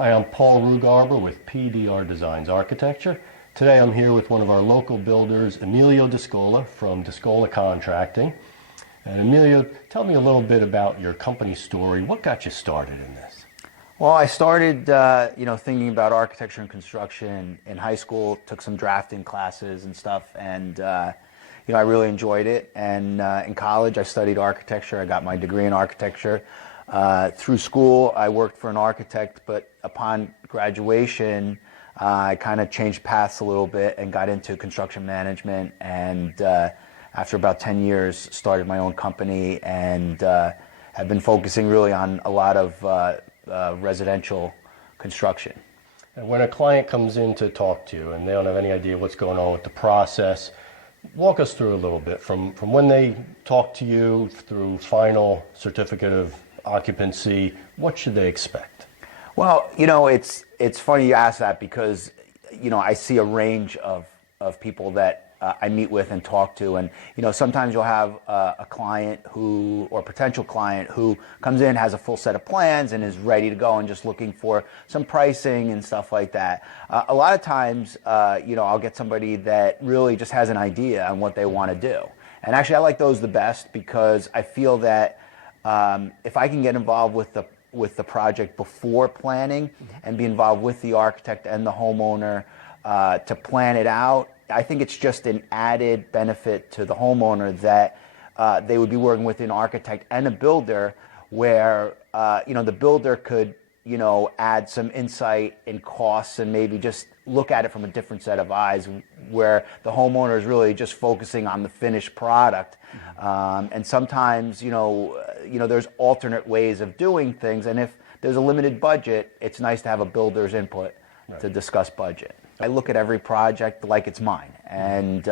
Hi, I'm Paul Rugarber with PDR Designs Architecture. Today I'm here with one of our local builders, Emilio DiScola from DiScola Contracting. And Emilio, tell me a little bit about your company story. What got you started in this? Well, I started, thinking about architecture and construction in high school, took some drafting classes and stuff, and, I really enjoyed it. And in college, I studied architecture. I got my degree in architecture. Through school, I worked for an architect, but upon graduation, I kind of changed paths a little bit and got into construction management, and after about 10 years, started my own company, and have been focusing really on a lot of residential construction. And when a client comes in to talk to you and they don't have any idea what's going on with the process, walk us through a little bit from when they talk to you through final certificate of occupancy. What should they expect? Well, it's funny you ask that because, I see a range of people that I meet with and talk to, and sometimes you'll have a client or potential client who comes in, has a full set of plans and is ready to go and just looking for some pricing and stuff like that. A lot of times, I'll get somebody that really just has an idea on what they want to do, and actually I like those the best because I feel that if I can get involved with the project before planning and be involved with the architect and the homeowner to plan it out, I think it's just an added benefit to the homeowner that they would be working with an architect and a builder where the builder could add some insight and costs and maybe just look at it from a different set of eyes, where the homeowner is really just focusing on the finished product. And sometimes there's alternate ways of doing things, and if there's a limited budget, it's nice to have a builder's input to discuss budget. I look at every project like it's mine, and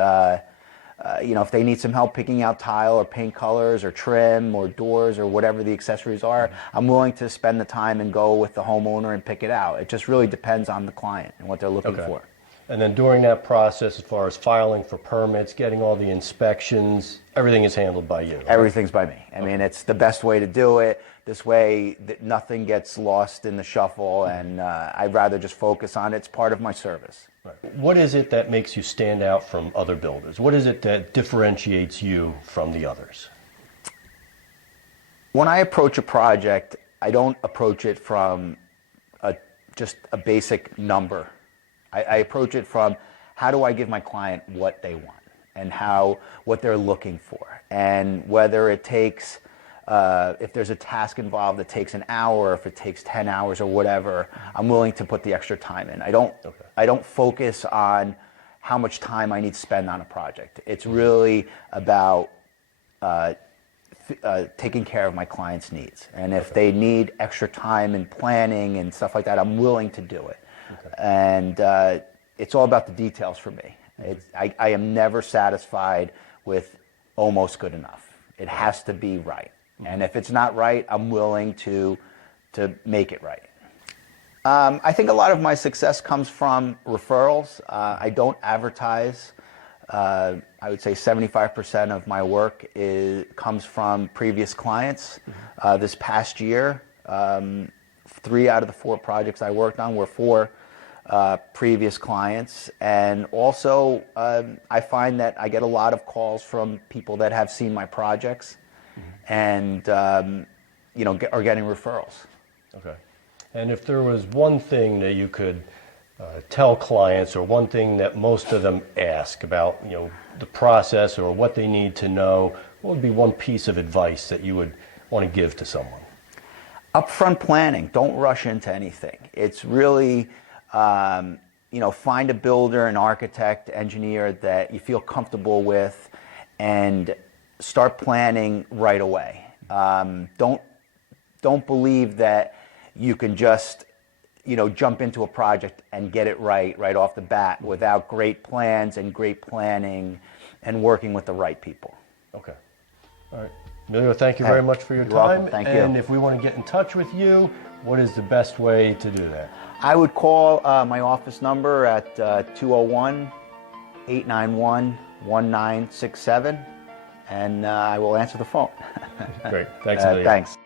if they need some help picking out tile or paint colors or trim or doors or whatever the accessories are, I'm willing to spend the time and go with the homeowner and pick it out. It just really depends on the client and what they're looking for. And then during that process, as far as filing for permits, getting all the inspections, everything is handled by you, right? Everything's by me. I mean, it's the best way to do it. This way, nothing gets lost in the shuffle, and I'd rather just focus on it. It's part of my service. Right. What is it that makes you stand out from other builders? What is it that differentiates you from the others? When I approach a project, I don't approach it from just a basic number. I approach it from, how do I give my client what they want and what they're looking for, and whether it takes, if there's a task involved that takes an hour, if it takes 10 hours or whatever, I'm willing to put the extra time in. I don't focus on how much time I need to spend on a project. It's really about taking care of my client's needs. And if they need extra time in planning and stuff like that, I'm willing to do it. And it's all about the details for me. I am never satisfied with almost good enough. It has to be right. And if it's not right, I'm willing to make it right. I think a lot of my success comes from referrals. I don't advertise. I would say 75% of my work comes from previous clients. This past year, 3 out of the 4 projects I worked on were for previous clients, and also I find that I get a lot of calls from people that have seen my projects and are getting referrals. Okay. And if there was one thing that you could tell clients, or one thing that most of them ask about, the process or what they need to know, what would be one piece of advice that you would want to give to someone? Upfront planning. Don't rush into anything. It's really, find a builder, an architect, engineer that you feel comfortable with, and start planning right away. Don't believe that you can just, jump into a project and get it right off the bat without great plans and great planning and working with the right people. Okay. All right. Emilio, thank you very much for your time. Welcome. Thank you. And if we want to get in touch with you, what is the best way to do that? I would call my office number at 201-891-1967, and I will answer the phone. Great. Thanks, Emilio. Thanks.